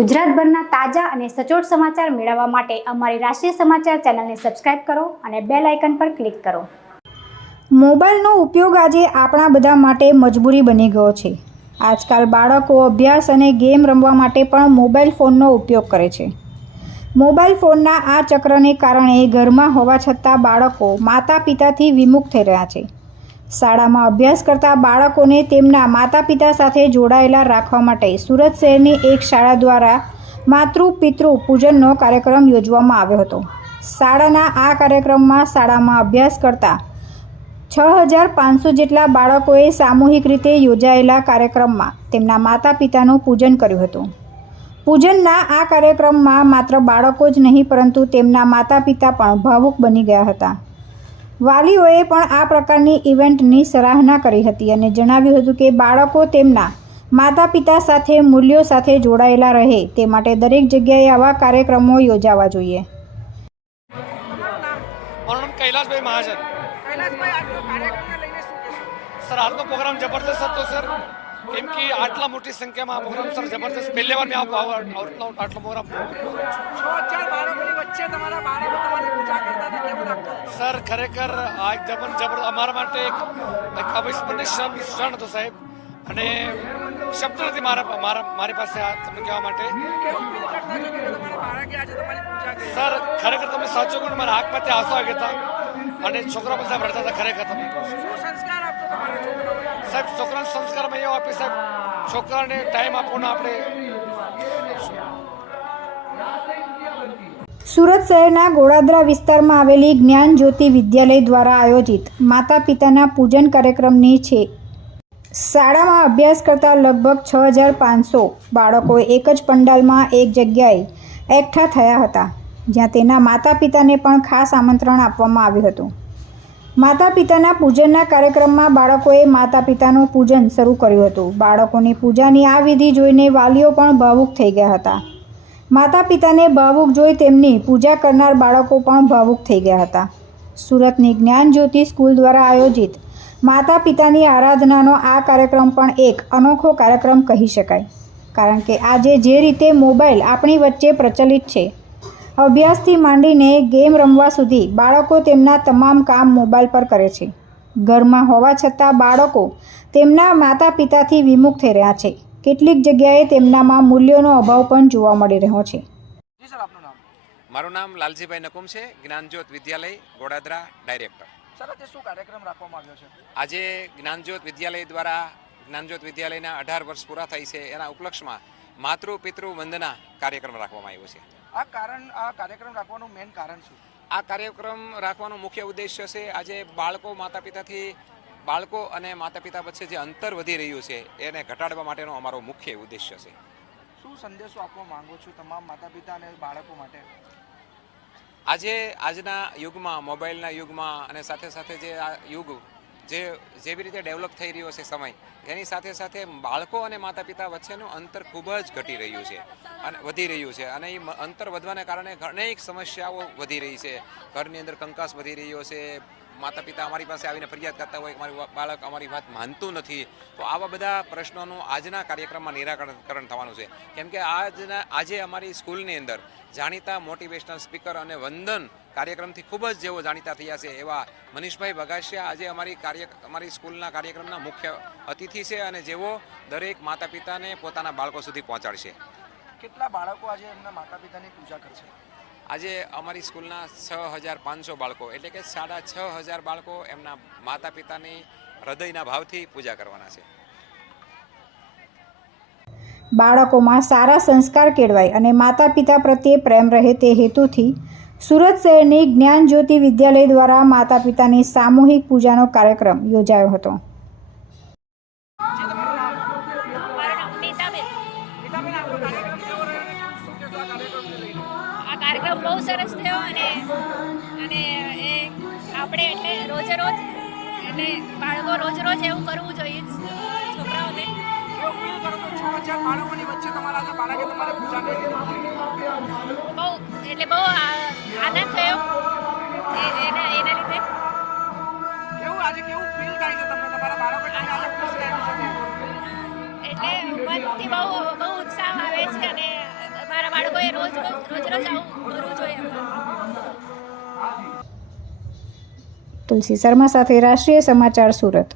ગુજરાતભરના તાજા અને સચોટ સમાચાર મેળવવા માટે અમારી રાષ્ટ્રીય સમાચાર ચેનલને સબસ્ક્રાઇબ કરો અને બેલ આઇકન પર ક્લિક કરો. મોબાઈલનો ઉપયોગ આજે આપણા બધા માટે મજબૂરી બની ગયો છે. આજકાલ બાળકો અભ્યાસ અને ગેમ રમવા માટે પણ મોબાઈલ ફોનનો ઉપયોગ કરે છે. મોબાઈલ ફોનના આ ચક્રને કારણે ઘરમાં હોવા છતાં બાળકો માતા પિતાથી વિમુખ થઈ રહ્યા છે. શાળામાં અભ્યાસ કરતા બાળકોને તેમના માતા પિતા સાથે જોડાયેલા રાખવા માટે સુરત શહેરની એક શાળા દ્વારા માતૃ પિતૃ પૂજનનો કાર્યક્રમ યોજવામાં આવ્યો હતો. શાળાના આ કાર્યક્રમમાં શાળામાં અભ્યાસ કરતા છ હજાર પાંચસો જેટલા બાળકોએ સામૂહિક રીતે યોજાયેલા કાર્યક્રમમાં તેમના માતા પિતાનું પૂજન કર્યું હતું. પૂજનના આ કાર્યક્રમમાં માત્ર બાળકો જ નહીં, પરંતુ તેમના માતા પિતા પણ ભાવુક બની ગયા હતા. વાલીઓએ પણ આ પ્રકારની ઇવેન્ટની સરાહના કરી હતી અને જણાવ્યું હતું કે બાળકો તેમના માતા પિતા સાથે મૂલ્યો સાથે જોડાયેલા રહે તે માટે દરેક જગ્યાએ આવા કાર્યક્રમો યોજાવા જોઈએ. કૈલાસભાઈ મહાજન. કૈલાસભાઈ આજનો કાર્યક્રમને લઈને શું કહેશો? સર આજનો પ્રોગ્રામ જબરદસ્ત હતો સર. કેમ કે આટલા મોટી સંખ્યામાં પ્રોગ્રામ સર જબરદસ્ત પહેલી વાર મેં આટલો આટલો પ્રોગ્રામ સર ખરેખર આ એક જબર જબર અમારા માટે એક અવિસ્મરણીય ક્ષણ હતો સાહેબ. અને શબ્દ નથી મારા મારા મારી પાસે આ તમને કહેવા માટે. સર ખરેખર સાચું કહો ને મારા આંખમાંથી આંસુ આવી ગયા હતા અને છોકરા પણ સાહેબ રડતા હતા ખરેખર તમને સાહેબ છું. સંસ્કાર આપશો એવો છોકરાઓને? સાહેબ છોકરાને સંસ્કારમાં એવું આપી સાહેબ. છોકરાને ટાઈમ આપવાનો આપણે સુરત શહેરના ગોળાદરા વિસ્તારમાં આવેલી જ્ઞાન જ્યોતિ વિદ્યાલય દ્વારા આયોજિત માતા પિતાના પૂજન કાર્યક્રમની છે. શાળામાં અભ્યાસ કરતા લગભગ છ હજાર પાંચસો બાળકો એક જ પંડાલમાં એક જગ્યાએ એકઠા થયા હતા. જ્યાં તેના માતા પિતાને પણ ખાસ આમંત્રણ આપવામાં આવ્યું હતું. માતા પિતાના પૂજનના કાર્યક્રમમાં બાળકોએ માતા પિતાનું પૂજન શરૂ કર્યું હતું. બાળકોની પૂજાની આ વિધિ જોઈને વાલીઓ પણ ભાવુક થઈ ગયા હતા. માતા પિતાને ભાવુક જોઈ તેમની પૂજા કરનાર બાળકો પણ ભાવુક થઈ ગયા હતા. સુરતની જ્ઞાન જ્યોતિ સ્કૂલ દ્વારા આયોજિત માતા પિતાની આરાધનાનો આ કાર્યક્રમ પણ એક અનોખો કાર્યક્રમ કહી શકાય. કારણ કે આજે જે રીતે મોબાઈલ આપણી વચ્ચે પ્રચલિત છે અભ્યાસથી માંડીને ગેમ રમવા સુધી બાળકો તેમના તમામ કામ મોબાઈલ પર કરે છે. ઘરમાં હોવા છતાં બાળકો તેમના માતા પિતાથી વિમુખ થઈ રહ્યા છે. કેટલીક જગ્યાએ તેમનામાં મૂલ્યોનો અભાવ પણ જોવા મળી રહ્યો છે. જી સર આપનું નામ? મારું નામ લાલજીભાઈ નકુમ છે જ્ઞાનજ્યોત વિદ્યાલય ગોડાદરા ડાયરેક્ટર. સર આજે શું કાર્યક્રમ રાખવામાં આવ્યો છે? આજે જ્ઞાનજ્યોત વિદ્યાલય દ્વારા જ્ઞાનજ્યોત વિદ્યાલયના અઢાર વર્ષ પૂરા થઈ છે એના ઉપલક્ષમાં માતૃ પિતૃ વંદના કાર્યક્રમ રાખવામાં આવ્યો છે. આ કારણ આ કાર્યક્રમ રાખવાનું મેઇન કારણ શું? આ કાર્યક્રમ રાખવાનો મુખ્ય ઉદ્દેશ્ય છે આજે બાળકો માતા પિતાથી બાળકો અને માતા પિતા વચ્ચે જે અંતર વધી રહ્યું છે એને ઘટાડવા માટેનો અમારો મુખ્ય ઉદ્દેશ્ય છે. શું સંદેશો આપવા માંગો છો તમામ માતા પિતા અને બાળકો માટે? આજે આજના યુગમાં મોબાઈલના યુગમાં અને સાથે સાથે જે આ યુગ જે જેવી રીતે ડેવલપ થઈ રહ્યો છે સમય, એની સાથે સાથે બાળકો અને માતા પિતા વચ્ચેનું અંતર ખૂબ જ ઘટી રહ્યું છે અને વધી રહ્યું છે. અને એ અંતર વધવાને કારણે અનેક સમસ્યાઓ વધી રહી છે. ઘરની અંદર કંકાસ વધી રહ્યો છે. માતા પિતા અમારી પાસે આવીને ફરિયાદ કરતા હોય કે મારું બાળક અમારી વાત માનતું નથી. તો આવા બધા પ્રશ્નોનું આજના કાર્યક્રમમાં નિરાકરણ થવાનું છે. કેમ કે આજના, આજે અમારી સ્કૂલની અંદર જાણીતા મોટિવેશનલ સ્પીકર અને વંદન કાર્યક્રમથી ખૂબ જ જેઓ જાણીતા થયા છે એવા મનીષભાઈ બગાસિયા આજે અમારી કાર્ય અમારી સ્કૂલના કાર્યક્રમના મુખ્ય અતિથિ છે અને જેઓ દરેક માતા પિતાને પોતાના બાળકો સુધી પહોંચાડશે. કેટલા બાળકો આજે એમના માતા પિતાની પૂજા કરશે? આજે અમારી સ્કૂલના છ હજાર પાંચસો બાળકો એટલે કે સાડા છ હજાર બાળકો એમના માતા પિતાની હૃદયના ભાવથી પૂજા કરવાના છે. બાળકોમાં સારા સંસ્કાર કેળવાય અને માતા પિતા પ્રત્યે પ્રેમ રહે તે હેતુથી સુરત શહેરની જ્ઞાન જ્યોતિ વિદ્યાલય દ્વારા માતા પિતાની સામૂહિક પૂજાનો કાર્યક્રમ યોજાયો હતો. કાર્યક્રમ બહુ સરસ થયો અને અને એ આપણે એટલે રોજે રોજ એટલે બાળકો રોજ રોજ એવું કરવું જોઈએ છોકરાઓને. બાળકોની વચ્ચે તમારા તમારી પૂજા કરી. બહુ એટલે બહુ આનંદ થયો. એના એના લીધે. કેવું આજે કેવું ફીલ થાય છે તમને? તમારા બાળકો આજે ખુશ રહેલું છે? એટલે મનથી બહુ બહુ ઉત્સાહ આવે છે અને મારા બાળકોએ રોજ રોજ રોજ રોજ આવું કરવું જોઈએ. તુલસી શર્મા સાથે રાષ્ટ્રીય સમાચાર સુરત.